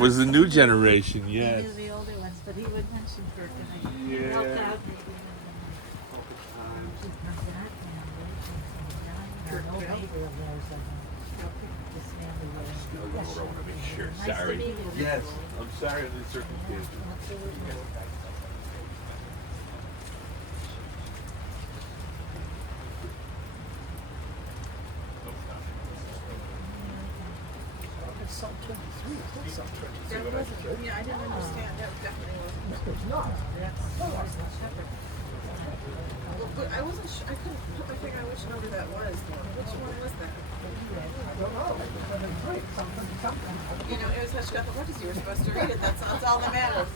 Was the new generation, He yes. knew the older ones, but he would mention Burke, and I Yeah. helped out maybe. She comes in our family, she's an old neighbor of theirs, this family was. Nice to Sorry. meet you. Yes, I'm sorry in the circumstances. Absolutely. That wasn't, yeah, I didn't understand. That definitely wasn't. It's not. Well, but I wasn't sure. I couldn't put my finger on which number that was. Which one was that? I don't know. It's great. Something. You know, it was such a what is you were supposed to read it. That's all that matters.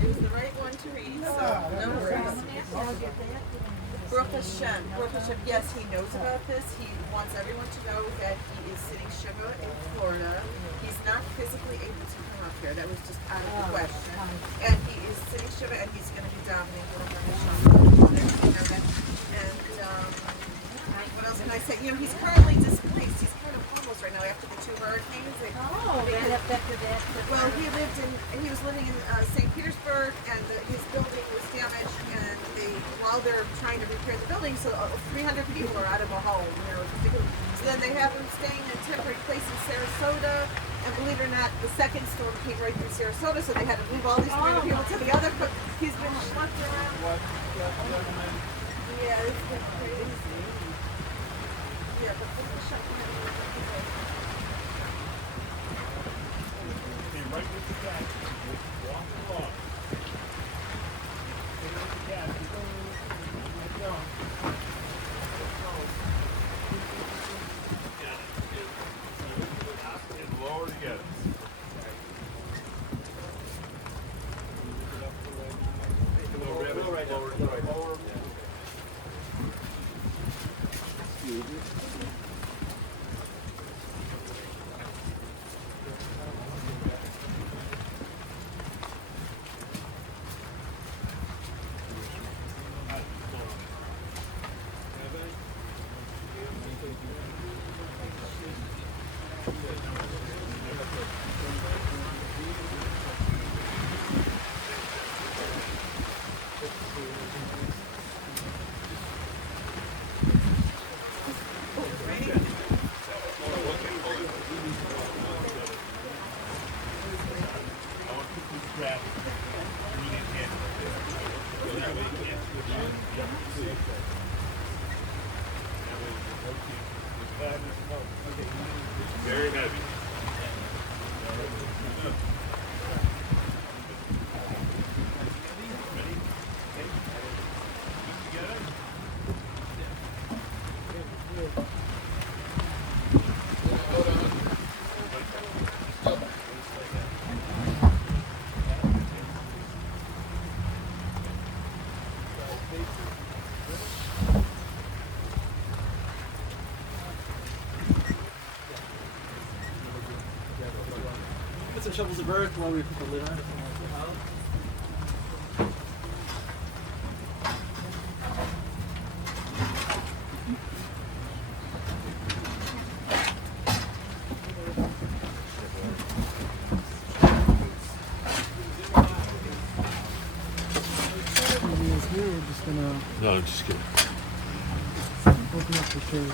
It was the right one to read. So no worries. Baruch Hashem. Baruch Hashem. Yes, he knows about this. He wants everyone to know that he is sitting Shiva in Florida. He's not physically able to come up here. That was just out of the question. And he is sitting Shiva, and he's going to be dominating over Hashem. And what else can I say? You know, he's currently displaced. He's kind of homeless right now after the 2 hurricanes. Right after that. Well, he was living in St. Petersburg, and his building was damaged, and while they're trying to repair the building, so 300 people are out of a home. You know, it's ridiculous. So then they have him staying in a temporary place in Sarasota, and believe it or not, the second storm came right through Sarasota, so they had to move all these 300 people to the other. But he's been schlepped around. Yeah, it's been crazy. Yeah, but this is shocking. Right with the cat. Walk along. And lower together. Lower. Very heavy. Put some shovels of earth while we put the lid on it. No, I'm just kidding. Open up the chairs.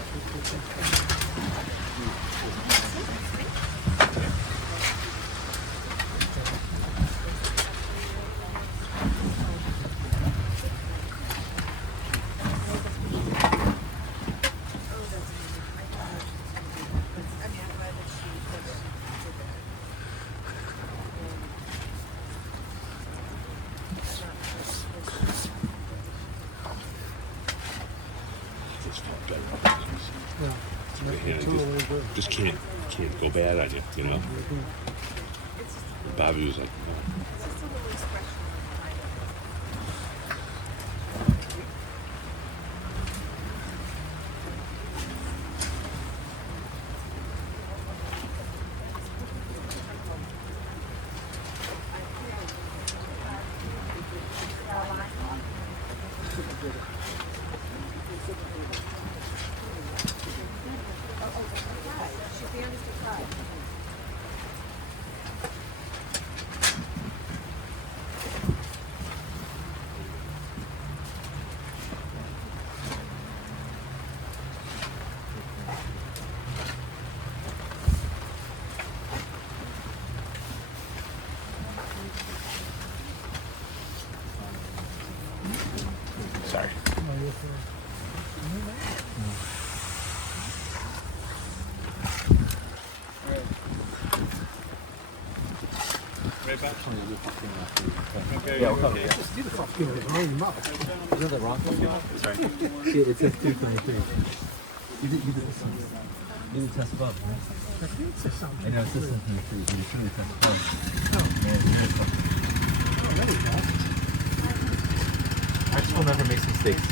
Just can't go bad on you, you know? Bobby was like, right back. Okay. Yeah, we'll come. Yeah. Just do the fucking wrong mouth. Is that the wrong one? Sorry. It says 223. You did this one. You did test above, right? I know, it says 723. You should have test above. Oh, there we go. I just will never make mistakes.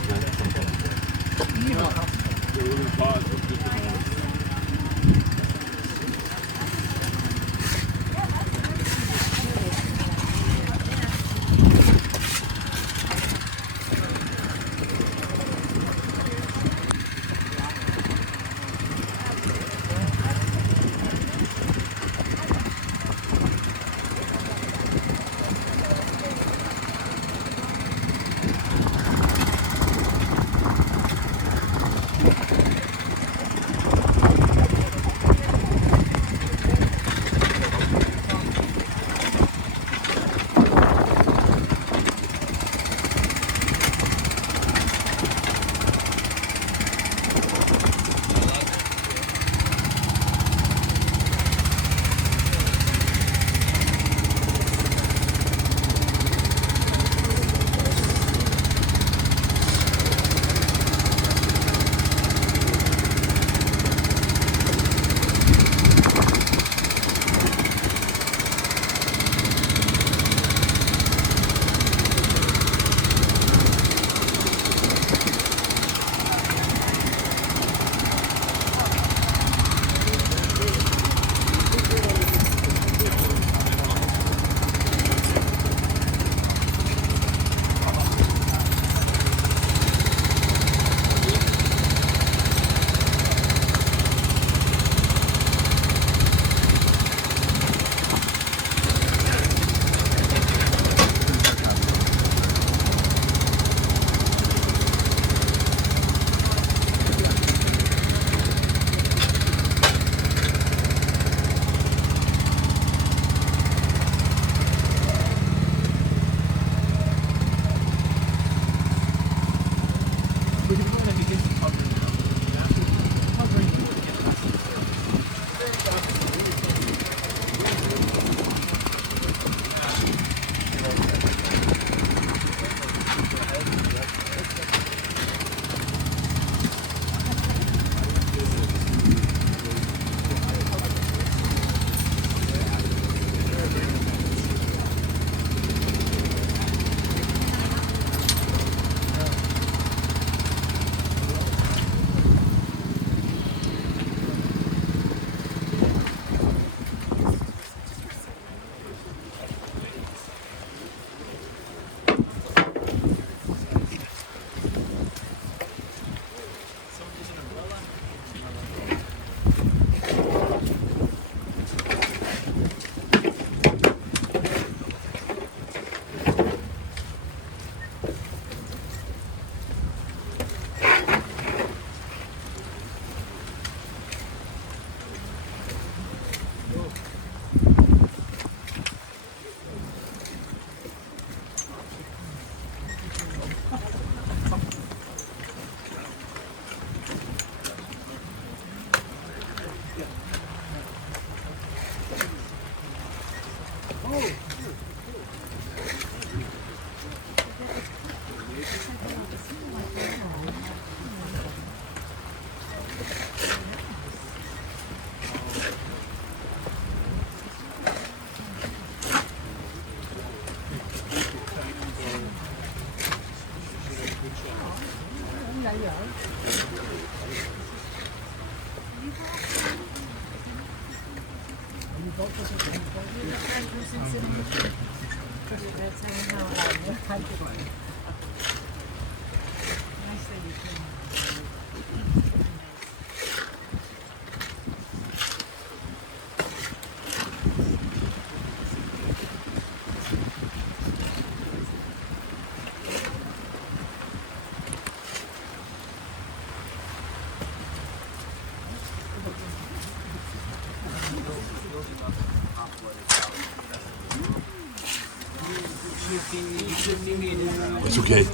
It's okay.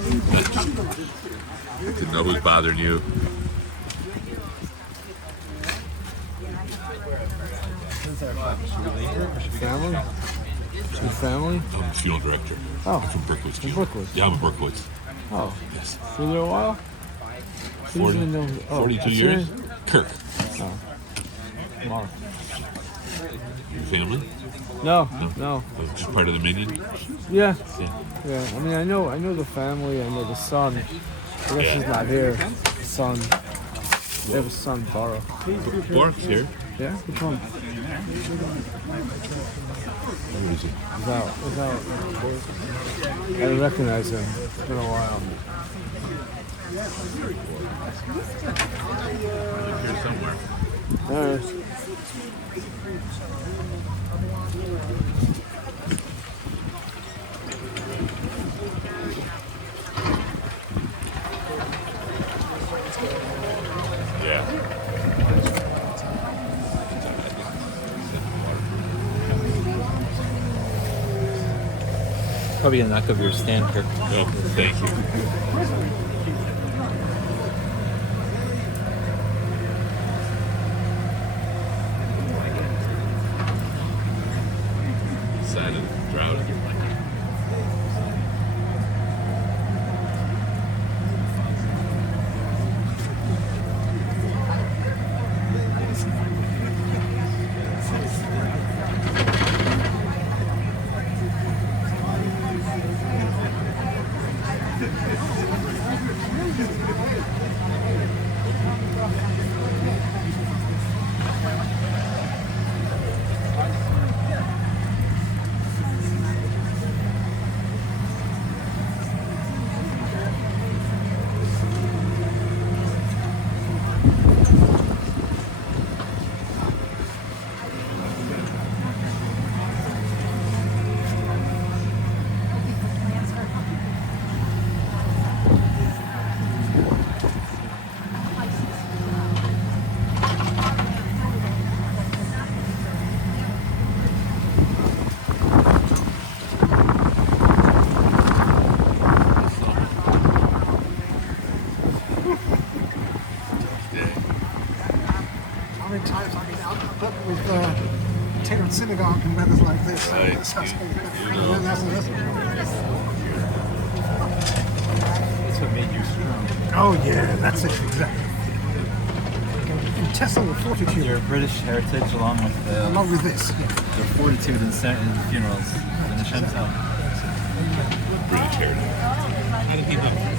Didn't know who's bothering you. Should we leave here or should we go? Your family? I'm a funeral director. Oh. I'm from Berkowitz. From Berkowitz. Yeah, I'm a Berkowitz. Oh. Yes. Been there a while? 42 years? Kirk. Oh. Mark. Your family? No. Oh, just part of the minion? Yeah. Yeah. Yeah. I mean, I know the family. I know the son. I guess he's not here. The son. They have a son, Tara. Bork's here. Yeah? Which one? Where is he? He's out. I don't recognize him. It's been a while. Here somewhere. All right. Yeah. Probably gonna knock over your stand, Kirk. Oh, thank you. Side of the drought. How many times I get out with Taylor Synagogue in weathers like this? Right. That's how it's going to You know. That's what made you strong. Oh, yeah, that's it, exactly. Intestinal fortitude. Your British heritage, along with Along with this, yeah. the fortitude in funerals in the Shentel. British heritage. How did he know?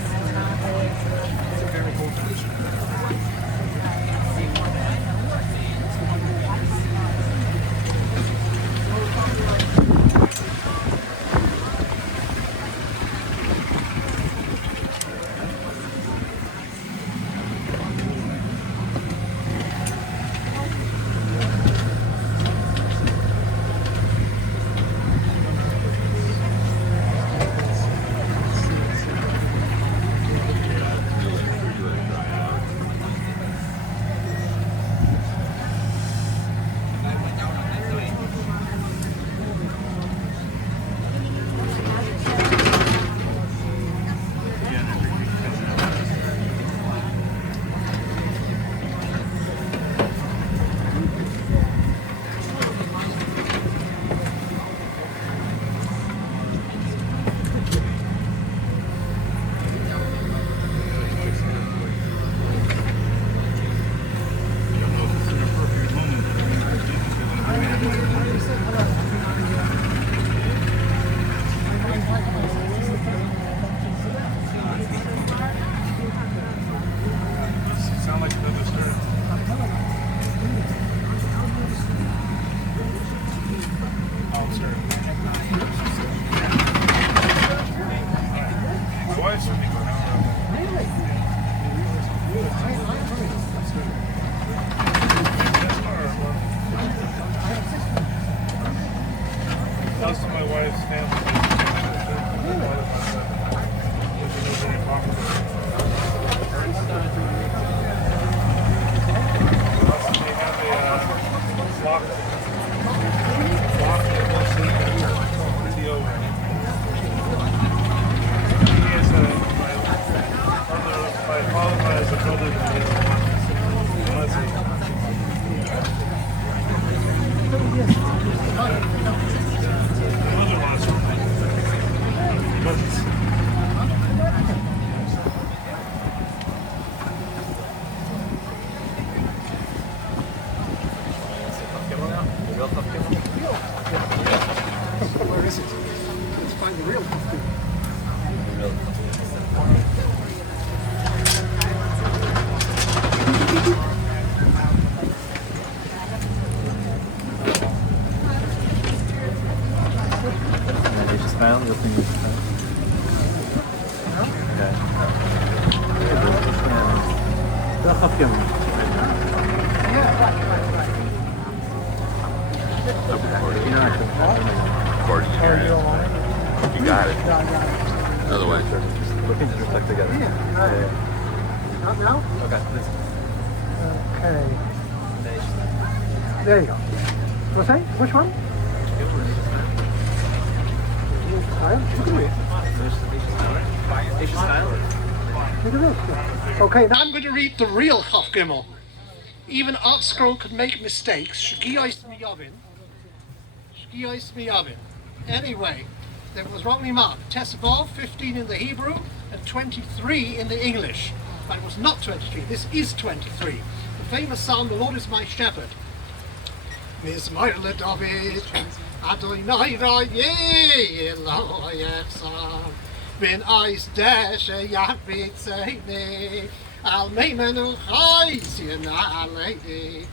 Where is it? Let's find the real Huff Gimel. You just found the thing you just found. Okay. The Huff Gimel. You know, actually, According to your end. You got it. Another way. looking to reflect together. Yeah. Not now? Okay, listen. Okay. There you go. What's that? Which one? Look at this. Okay, now I'm going to read the real Huff Gimel. Even Oxcroll could make mistakes. Shgios miyavin. Anyway, there was wrongly marked. Tesabov, 15 in the Hebrew and 23 in the English. But it was not 23. This is 23. The famous psalm, "The Lord is my shepherd." Mizmor LeDavid, Adonai Ra'yeh Eloi Echsar, Ben Eis Deshe Yachritzeni, Al Meimenu Chais Yenalei,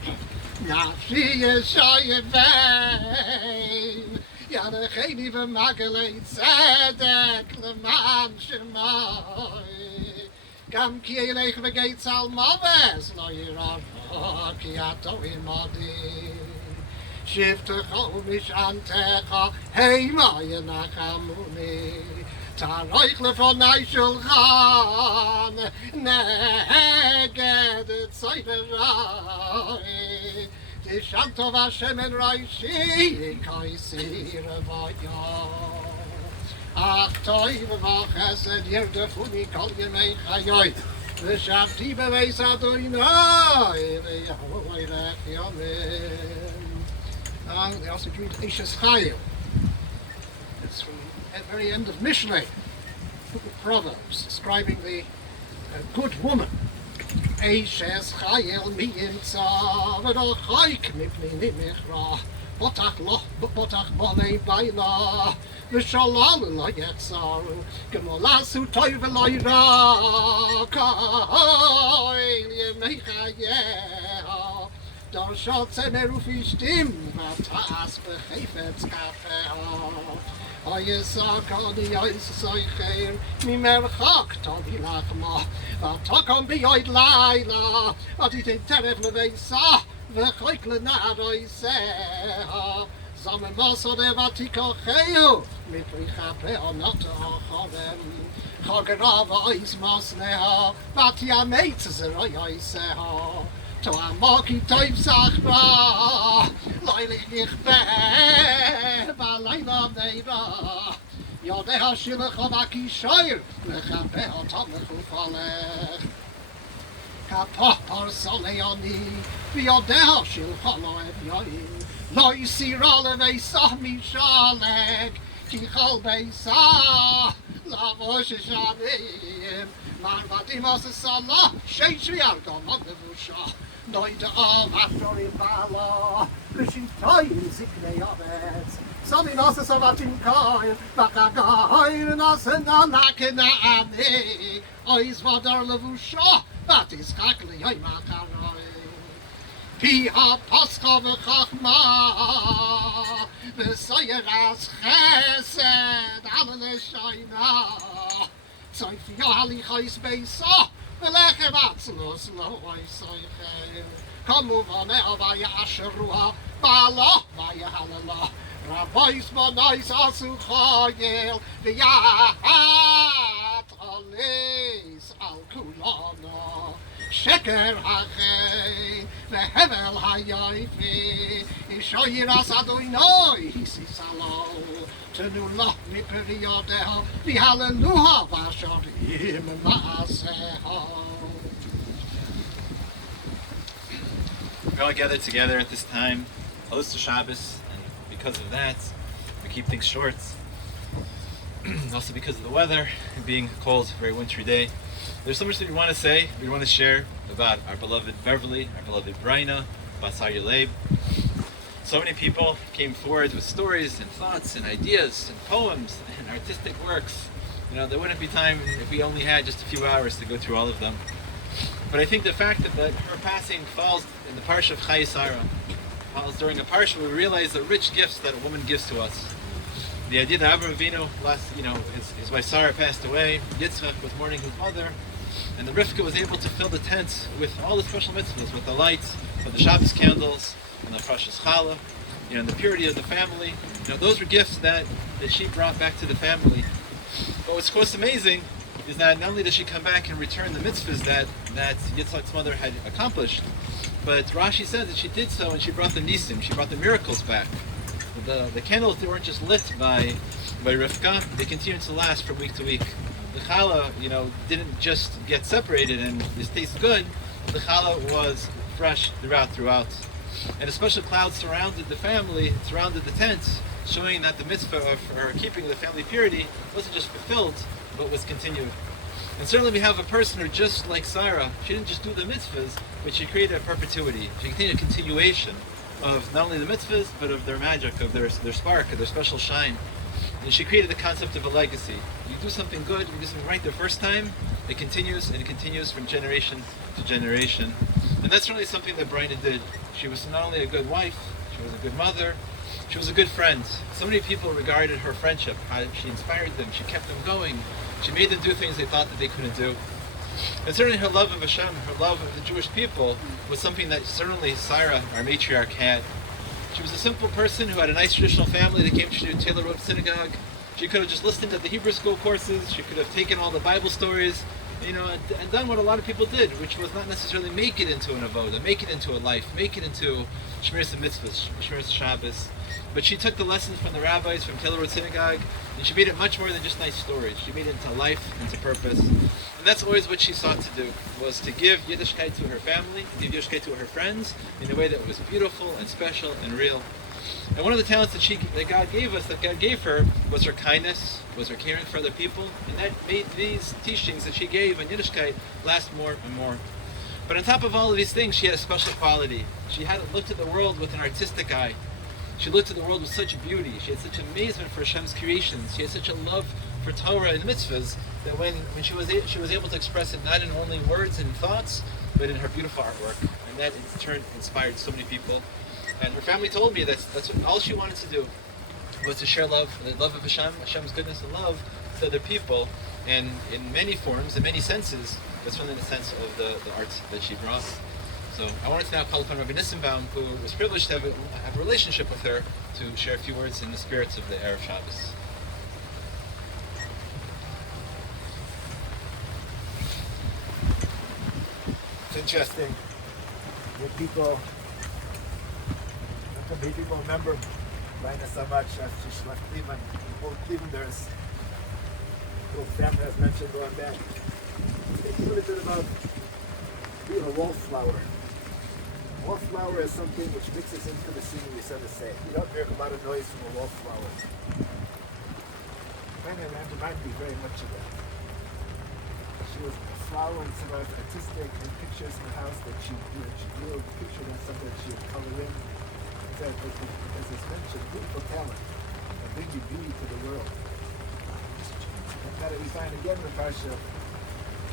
Nafshi Yeshayevein, Yanecheni V'Magelei Tzedek L'man Shemai, Gam Ki Elech V'Geitz Al Maves Lo Yirah Ki Ato Imadi. Shivtecha umishantecha, heima yenachamuni. Taroich lefonai shulchan, neged tzayverai. Tishantov Hashem en raishi, kaisir vayah. Ach toiv v'chesed yerdefuni kol yemei chayoi. V'shavti beveis Adonai, v'yahovai lech yomim. They also read Eishes Chayil. It's from the very end of Mishlei, book of Proverbs, describing the good woman. Eishes Chayil mi yimtza v'dochaik mipnei nimichra botach bonei baila v'shalal lo yetzaru gemolasu toy v'lo yira ka'oil yemei chayeha Darshot Zemerufi Stim, Vatas Bechefetz Kafeha. Oyesakani Oyesaycher, Mimerchak Tovi Lachma, Vatakon Bioid Laila, Adit Teref Levesa, Vechoikle Naroiseha, Zamemaso de Vatiko Cheu, Mipricha Peonata Chorem, Chogerava Ismasneha, Vatia Meitzes Royaiseha. To a moki toiv sachba, leilich nich ba leila neira. Yodeha shilach avaki shoyer, lechapeha tamech ufalech. Kapopar soleoni, v'yodeha shilchalo ev yoim. Lo yisira leveisah mishalek, ki chol beisah, lavosh shanim. Marvadim asesala, sheish v'yargam adevusha. Noida av after bala, Lishin toim ziknei avetz. Sami nasa savatim koir, Vakagair nasa nanakena ane. Ois vadar levusha, Vatis kakli yoim akaroi. Piha pascha v'chachma, V'soyer as chesed, Alele shayna. Soifi halichais beisa, Velechem atzlos lo oisoichem. Komu v'neo v'yasheruha, Ba'alo v'yahalala. Rabbois monois asu choyel, V'yahat olis al kulana. Sheker ha'chein, V'hevel ha'yoifi, Ishoyiras Adonai, Hisisalo. Tenula miperiyodeha, V'haleluha v'asharim v'aseha. We're all gathered together at this time, close to Shabbos, and because of that, we keep things short. Also because of the weather, and being a cold, very wintry day. There's so much that we want to say, we want to share about our beloved Beverly, our beloved Brina, about Sayur Leib. So many people came forward with stories and thoughts and ideas and poems and artistic works. You know, there wouldn't be time if we only had just a few hours to go through all of them. But I think the fact that her passing falls in the parsha of Chayei Sarah, falls during a parsha where we realize the rich gifts that a woman gives to us. The idea that Avraham Avinu, his wife Sarah passed away, Yitzchak was mourning his mother, and the Rivka was able to fill the tent with all the special mitzvahs, with the lights, with the Shabbos candles, and the precious challah, and the purity of the family. Those were gifts that she brought back to the family. But what's most amazing is that not only did she come back and return the mitzvahs that Yitzchak's mother had accomplished, but Rashi said that she did so and she brought the nisim, she brought the miracles back. The candles, they weren't just lit by Rivka, they continued to last from week to week. The challah, didn't just get separated and it tastes good. The challah was fresh throughout. And a special cloud surrounded the family, surrounded the tent, showing that the mitzvah of her keeping the family purity wasn't just fulfilled, but was continued. And certainly we have a person who, just like Sarah, she didn't just do the mitzvahs, but she created a perpetuity. She created a continuation of not only the mitzvahs, but of their magic, of their spark, of their special shine. And she created the concept of a legacy. You do something good, you do something right the first time, it continues, and it continues from generation to generation. And that's really something that Bryna did. She was not only a good wife, she was a good mother, she was a good friend. So many people regarded her friendship, how she inspired them, she kept them going, she made them do things they thought that they couldn't do. And certainly her love of Hashem, her love of the Jewish people, was something that certainly Sarah, our matriarch, had. She was a simple person who had a nice traditional family that came to Taylor Road Synagogue. She could have just listened to the Hebrew school courses, she could have taken all the Bible stories, and done what a lot of people did, which was not necessarily make it into an avodah, make it into a life, make it into Shmiras Mitzvahs, Shmiras Shabbos. But she took the lessons from the rabbis, from Taylor Road Synagogue, and she made it much more than just nice stories. She made it into life, into purpose. And that's always what she sought to do, was to give Yiddishkeit to her family, to give Yiddishkeit to her friends, in a way that was beautiful and special and real. And one of the talents that God gave us, that God gave her, was her kindness, was her caring for other people, and that made these teachings that she gave on Yiddishkeit last more and more. But on top of all of these things, she had a special quality. She had looked at the world with an artistic eye. She looked at the world with such beauty. She had such amazement for Hashem's creations. She had such a love for Torah and mitzvahs that when she was able to express it not in only words and thoughts, but in her beautiful artwork. And that in turn inspired so many people. And her family told me that's what all she wanted to do, was to share love, the love of Hashem, Hashem's goodness and love to other people. And in many forms, in many senses, that's certainly the sense of the arts that she brought. So I wanted to now call upon Rabbi Nissenbaum, who was privileged to have a relationship with her, to share a few words in the spirits of the Erev Shabbos. It's interesting when people remember Bryna so much after she left Cleveland. Old Clevelanders, the old family as mentioned going back. Think a little bit about being a wallflower. Wallflower is something which mixes into the scenery, so to say. You don't hear a lot of noise from a wallflower. Bryna reminded me very much of that. She was a flower and some artistic and pictures in the house that she drew a picture of something that she would color in. As it's mentioned, beautiful talent and bringing beauty to the world. And that we find again in the Parsha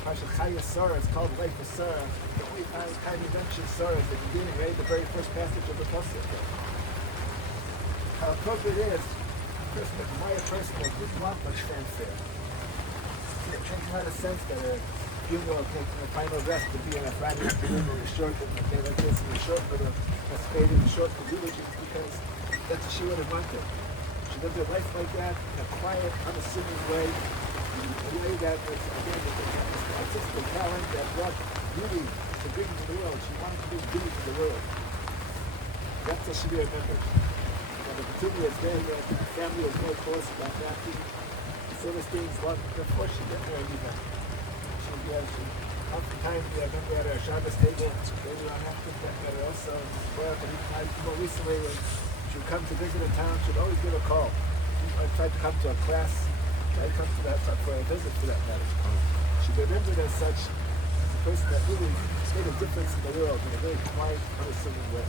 Chayei Sarah. It's called Life of Sarah. We find kind of mentioned Sarah at the beginning, right? The very first passage of the Pasuk. How appropriate it is, a person that didn't want much fanfare. It makes a lot of sense that a funeral takes a final rest to be on a Friday afternoon or a short and a day like this, and a short for the spade and short for diligence, because that's what she would have wanted. She lived her life like that, in a quiet, unassuming way, in a way that was, again, this artistic talent that brought beauty to bring to the world. She wanted to bring beauty to the world. That's what she remembered. And the opportunity was there, the family was very close about that. Philistines long before she got there even. Oftentimes we remember at our Shabbos table, later on after that also, more recently when she would come to visit a town, she would always give a call. I tried to come to a class, tried to come to that for a visit for that matter. She remembered as such, as a person that really made a difference in the world in a very quiet, unassuming way.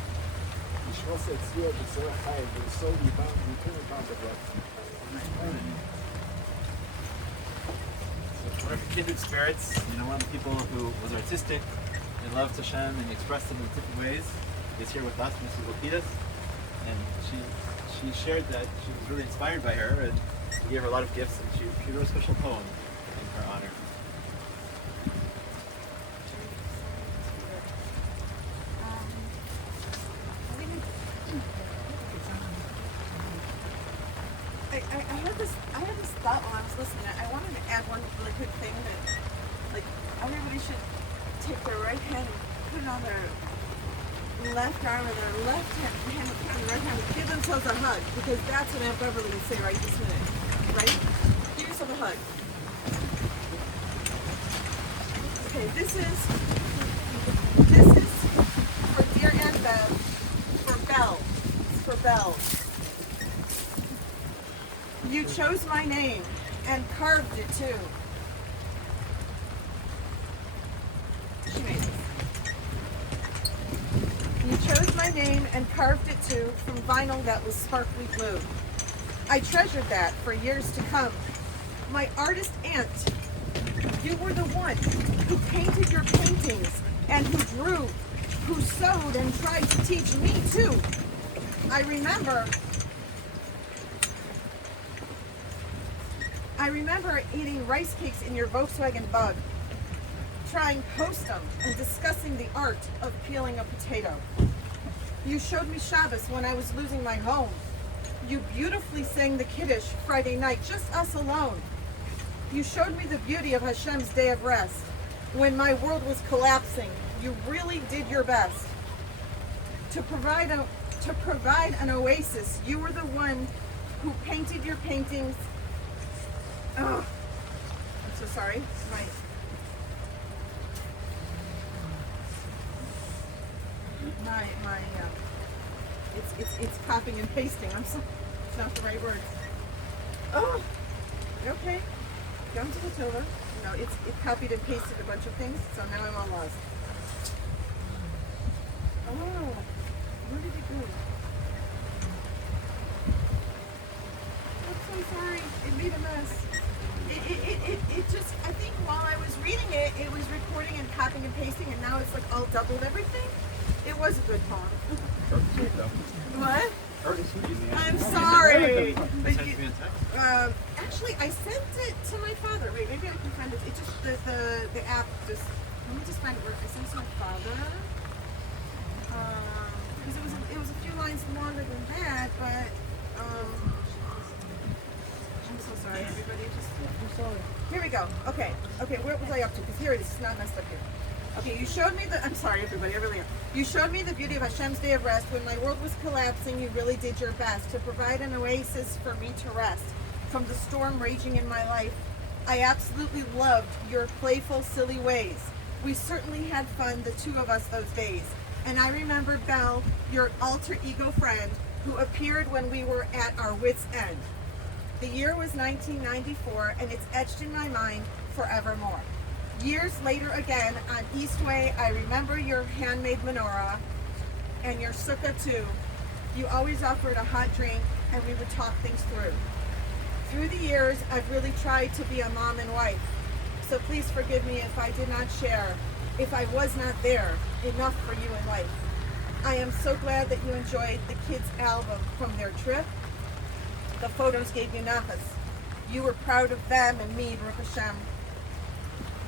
לשמור סציור בצורה חי ולסול ליבם ויתנו ליבם בבית. We're kindred spirits. You know, one of the people who was artistic and loved Hashem and expressed it in different ways is here with us, Mrs. Beverly. And she shared that she was really inspired by her, and we gave her a lot of gifts, and she wrote a special poem in her honor. I had this thought while I was listening. I wanted to add one really quick thing that, like, everybody should take their right hand and put it on their left arm or their left hand and put it on the right hand and give themselves a hug, because that's what Aunt Beverly would say right this minute, right? Give yourself a hug. Okay, this is for dear Aunt Bev, for Belle. It's for Belle. You chose my name and carved it too. She made this. You chose my name and carved it too from vinyl that was sparkly blue. I treasured that for years to come. My artist aunt, you were the one who painted your paintings and who drew, who sewed and tried to teach me too. I remember eating rice cakes in your Volkswagen Bug, trying Postum and discussing the art of peeling a potato. You showed me Shabbos when I was losing my home. You beautifully sang the Kiddush Friday night, just us alone. You showed me the beauty of Hashem's day of rest. When my world was collapsing, you really did your best. To provide an oasis, you were the one who painted your paintings. Oh, I'm so sorry. It's copying and pasting. I'm so, it's not the right word. Oh, okay. Come to the Tova. No, it copied and pasted a bunch of things, so now I'm all lost. Oh, where did it go? I'm so sorry. It made a mess. It just, I think while I was reading it, it was recording and copying and pasting, and now it's like all doubled everything. It was a good poem. What? I'm sorry. Actually, I sent it to my father. Wait, maybe I can find it. It just, the app just, let me just find it where I sent it to my father. Because it was a few lines longer than that, but, I'm so sorry, everybody. I'm sorry. Here we go. Okay, where was I up to? Because here it is. It's not messed up here. Okay, you showed me I'm sorry, everybody. I really am. You showed me the beauty of Hashem's day of rest. When my world was collapsing, you really did your best to provide an oasis for me to rest from the storm raging in my life. I absolutely loved your playful, silly ways. We certainly had fun, the two of us, those days. And I remember Belle, your alter ego friend, who appeared when we were at our wits' end. The year was 1994, and it's etched in my mind forevermore. Years later again, on Eastway, I remember your handmade menorah and your sukkah too. You always offered a hot drink, and we would talk things through. Through the years, I've really tried to be a mom and wife. So please forgive me if I did not share, if I was not there enough for you in life. I am so glad that you enjoyed the kids' album from their trip. The photos gave you nachas. You were proud of them and me, Baruch Hashem.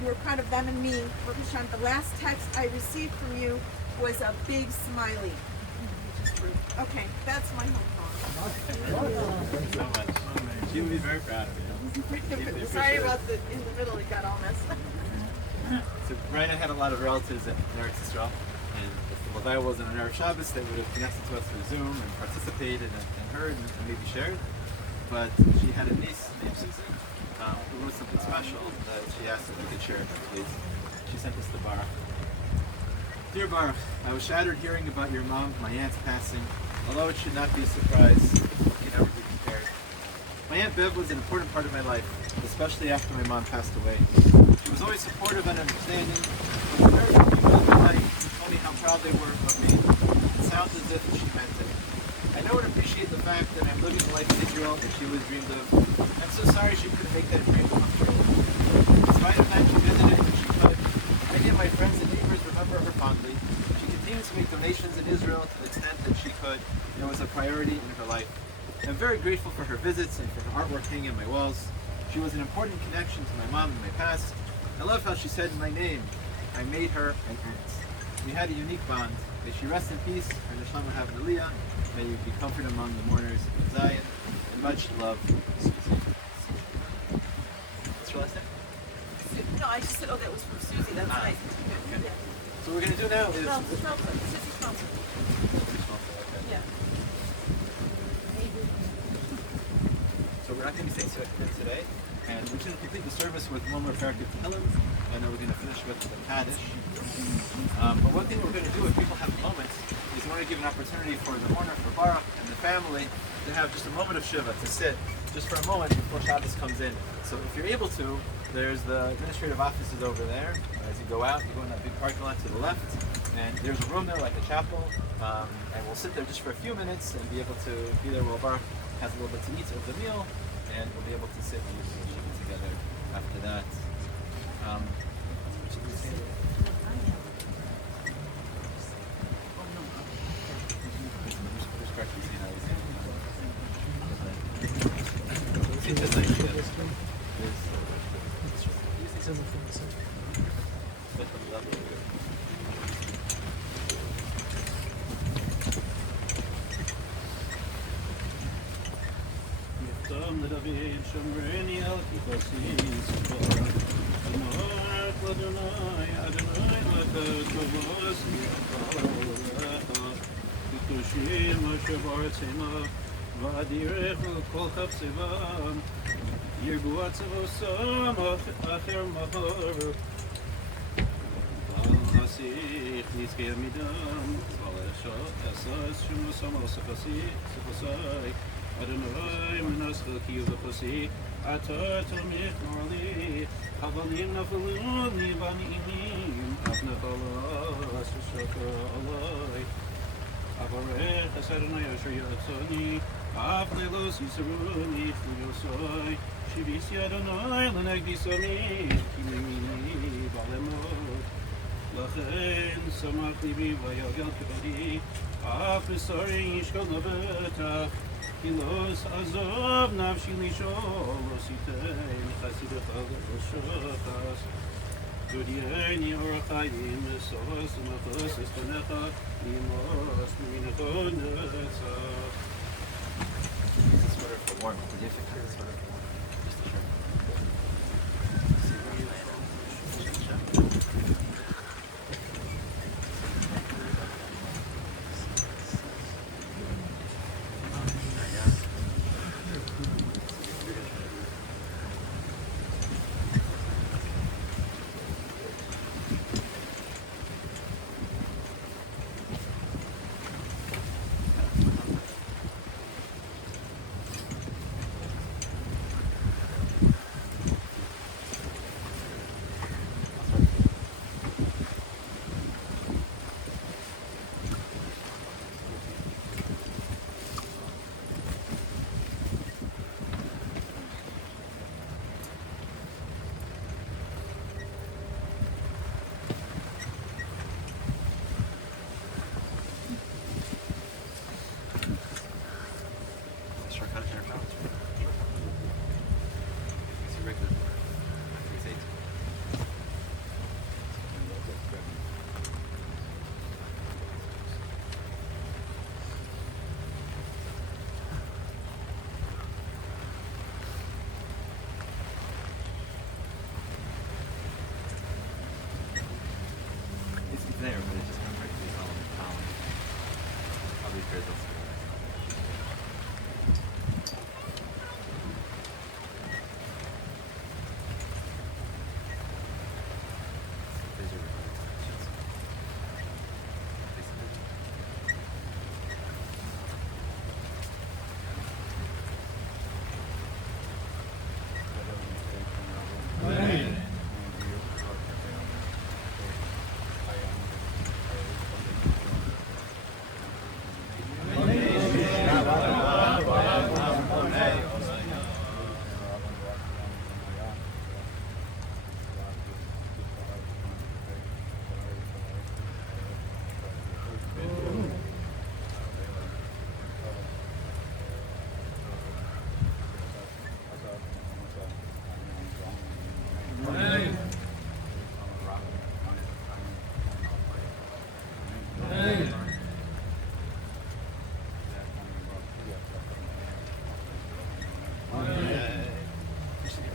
You were proud of them and me, Baruch Hashem. The last text I received from you was a big smiley. Okay, that's my home phone. Thank you so much. She would be very proud of you. Sorry about in the middle, it got all messed up. So Raina had a lot of relatives in Eretz Yisrael, and if the Levi wasn't on Erev Shabbos, they would have connected to us through Zoom and participated and heard and maybe shared. But she had a niece named Susan who wrote something special that she asked if we could share, please. She sent us the Baruch. Dear Baruch, I was shattered hearing about your mom, my aunt's passing. Although it should not be a surprise, it can never be compared. My Aunt Bev was an important part of my life, especially after my mom passed away. She was always supportive and understanding. When the very few people night told me how proud they were of me. sounds as if she meant it. I know and appreciate the fact that I'm living the life in Israel that she always dreamed of. I'm so sorry she couldn't make that dream come true. In spite of that, she visited when she could. Many of my friends and neighbors remember her fondly. She continued to make donations in Israel to the extent that she could. It was a priority in her life. I'm very grateful for her visits and for her artwork hanging on my walls. She was an important connection to my mom in my past. I love how she said my name. I made her an aunt. We had a unique bond. May she rest in peace, and the Shalom have an aliyah. May you be comforted among the mourners in Zion. And much love, Susie. What's your last name? No, I just said, oh, that was from Susie. That's nice. Okay. Yeah. So what we're going to do now is... Well, Susie's sponsor. Yeah. So we're not going to be saying Shofar today, and we're going to complete the service with one more parak of Tehillim, and then we're going to finish with the Kaddish. But one thing we're going to do, if people have a moment, is we want to give an opportunity for the mourner, for Baruch, and the family to have just a moment of Shiva, to sit just for a moment before Shabbos comes in. So if you're able to, there's the administrative offices over there. As you go out, you go in that big parking lot to the left, and there's a room there like a chapel, and we'll sit there just for a few minutes and be able to be there while Baruch has a little bit to eat of the meal, and we'll be able to sit and do Shiva together after that. לכן שמח ליבי ויגל כבודי אף בשרי ישקול נבטח כי לא עזוב נפשי לשאול לא סיתן חסידך לשוחס דודייני אור החיים וסוס ומחוס אסתנך לימוס ממינך נצח. This sweater for warm. Did you have to this sweater for warm? Just a shirt.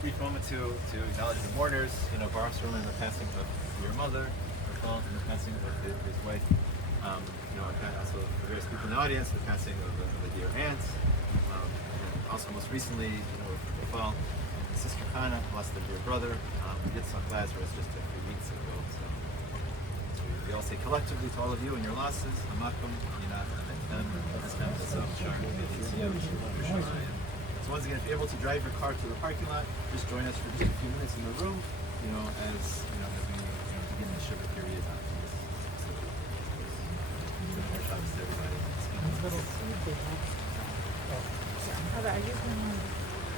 brief moment to acknowledge the mourners. You know, Baruch's remembering the passing of your mother, and the passing of his wife. You know, and also the various people in the audience, the passing of the dear aunt. And also most recently, you know, with Paul, Sister Kana lost their dear brother. We did some Lazarus just a few weeks ago. So we all say collectively to all of you and your losses, Hamakum, Yinat, so once again, if you're able to drive your car to the parking lot, just join us for just a few minutes in the room, you know, as we begin the sugar period.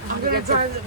I'm gonna drive the